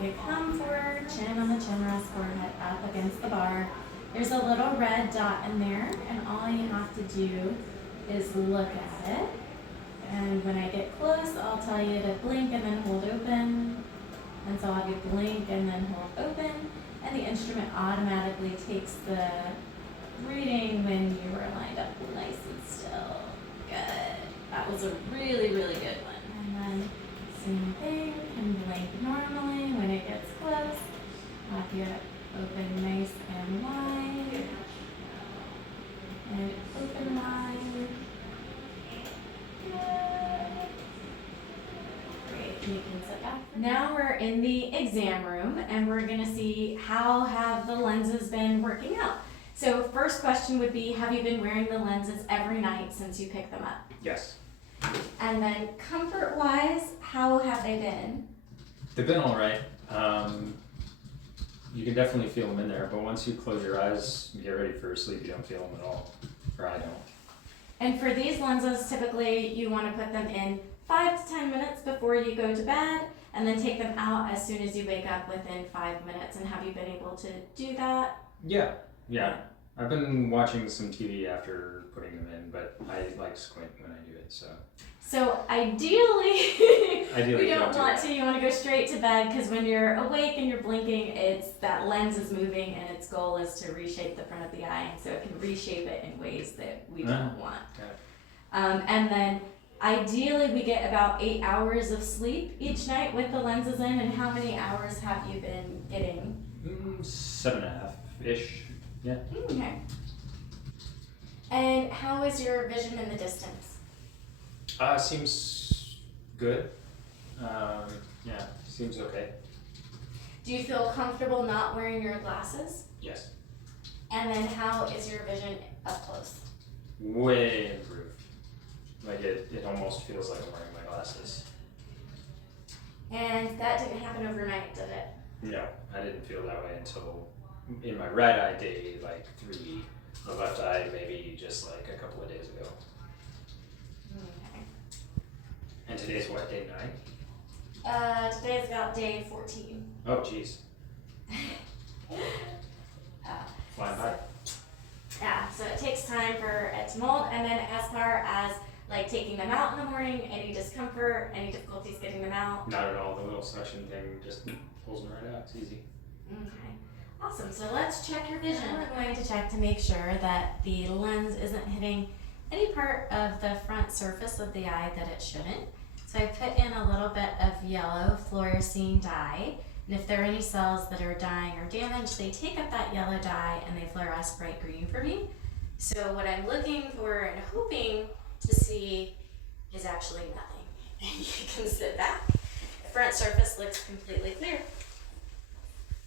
can come forward, chin on the chin rest, forehead up against the bar. There's a little red dot in there, and all you have to do is look at it. And when I get close, I'll tell you to blink and then hold open. And so I'll have you blink and then hold open, and the instrument automatically takes the reading when you were lined up nice and still. Good. That was a really, really good one. And then same thing, can blink normally. When it gets close, I'll have you open nice and wide. And open wide. Good. Great. You can sit back. Now we're in the exam room, and we're going to see how have the lenses been working out. So first question would be, have you been wearing the lenses every night since you picked them up? Yes. And then comfort-wise, how have they been? They've been all right. You can definitely feel them in there, but once you close your eyes and get ready for sleep, you don't feel them at all, or I don't. And for these lenses, typically you want to put them in 5 to 10 minutes before you go to bed, and then take them out as soon as you wake up within 5 minutes. And have you been able to do that? Yeah. I've been watching some TV after putting them in, but I like to squint when I do it, so. So ideally, Ideally you don't want do to. You want to go straight to bed, because when you're awake and you're blinking, it's that lens is moving, and its goal is to reshape the front of the eye, so it can reshape it in ways that we don't want. Okay. And then ideally we get about 8 hours of sleep each night with the lenses in. And how many hours have you been getting? 7.5-ish. Yeah. Okay. And how is your vision in the distance? Seems good. Seems okay. Do you feel comfortable not wearing your glasses? Yes. And then how is your vision up close? Way improved. Like it almost feels like I'm wearing my glasses. And that didn't happen overnight, did it? No, I didn't feel that way until in my right eye day like 3, the left eye maybe just like a couple of days ago. Okay. And today's what, day 9? Today's about day 14. Oh, jeez. Flying by. Yeah, so it takes time for it to mold. And then as far as like taking them out in the morning, any discomfort, any difficulties getting them out? Not at all. The little suction thing just pulls them right out. It's easy. Okay, awesome. So let's check your vision. We're going to check to make sure that the lens isn't hitting any part of the front surface of the eye that it shouldn't. So I put in a little bit of yellow fluorescein dye. And if there are any cells that are dying or damaged, they take up that yellow dye and they fluoresce bright green for me. So what I'm looking for and hoping to see is actually nothing. And you can sit back. The front surface looks completely clear.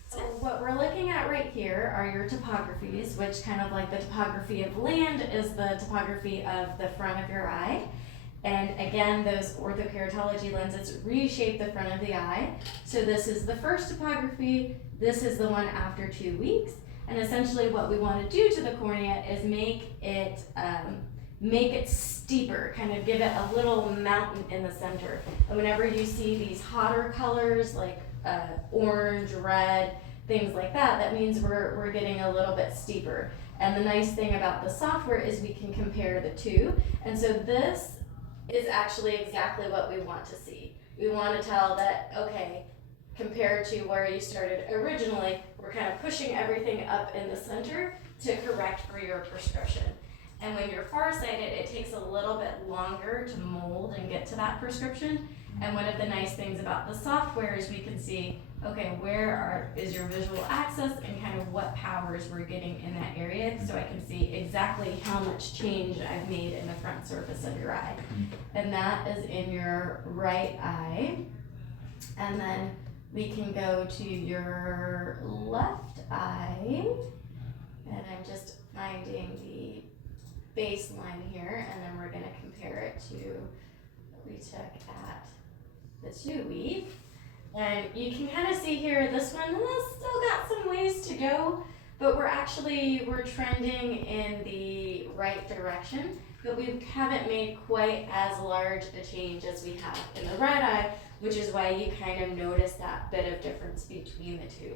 So what we're looking at right here are your topographies, which kind of like the topography of land is the topography of the front of your eye. And again, those orthokeratology lenses reshape the front of the eye. So this is the first topography. This is the one after 2 weeks. And essentially what we want to do to the cornea is make it steeper, kind of give it a little mountain in the center. And whenever you see these hotter colors like orange, red, things like that, that means we're getting a little bit steeper. And the nice thing about the software is we can compare the two. And so this is actually exactly what we want to see. We want to tell that, okay, compared to where you started originally, we're kind of pushing everything up in the center to correct for your prescription. And when you're farsighted, it takes a little bit longer to mold and get to that prescription. And one of the nice things about the software is we can see, okay, where is your visual axis and kind of what powers we're getting in that area, so I can see exactly how much change I've made in the front surface of your eye. And that is in your right eye. And then we can go to your left eye, and I'm just finding the baseline here, and then we're going to compare it to what we took at the 2 week. And you can kind of see here, this one has still got some ways to go, but we're trending in the right direction, but we haven't made quite as large a change as we have in the right eye, which is why you kind of notice that bit of difference between the two.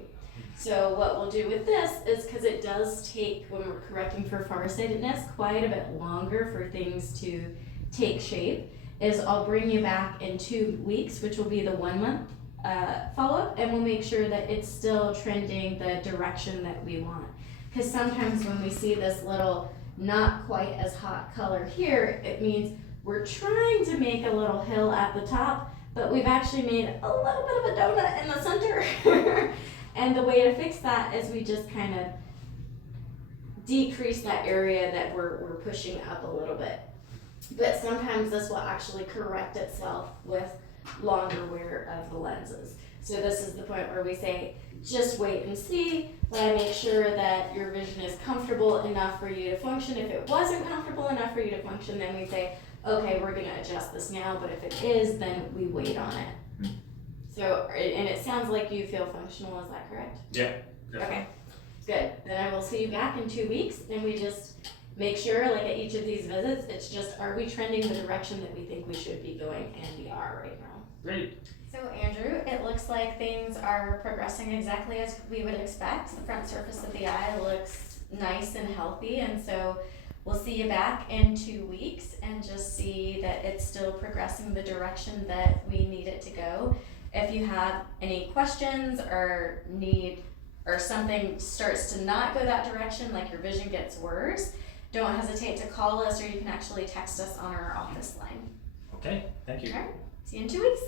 So what we'll do with this is, because it does take, when we're correcting for farsightedness, quite a bit longer for things to take shape, is I'll bring you back in 2 weeks, which will be the 1 month follow-up, and we'll make sure that it's still trending the direction that we want. Because sometimes when we see this little not quite as hot color here, it means we're trying to make a little hill at the top, but we've actually made a little bit of a donut in the center. And the way to fix that is we just kind of decrease that area that we're pushing up a little bit. But sometimes this will actually correct itself with longer wear of the lenses. So this is the point where we say, just wait and see. Let me make sure that your vision is comfortable enough for you to function. If it wasn't comfortable enough for you to function, then we say, okay, we're gonna adjust this now, but if it is, then we wait on it. So, and it sounds like you feel functional, is that correct? Yeah, definitely. Okay, good. Then I will see you back in 2 weeks, and we just make sure, like at each of these visits, it's just, are we trending the direction that we think we should be going? And we are right now. Great. So Andrew, it looks like things are progressing exactly as we would expect. The front surface of the eye looks nice and healthy, and so we'll see you back in 2 weeks and just see that it's still progressing the direction that we need it to go. If you have any questions or need, or something starts to not go that direction, like your vision gets worse, don't hesitate to call us, or you can actually text us on our office line. Okay, thank you. All right, see you in 2 weeks.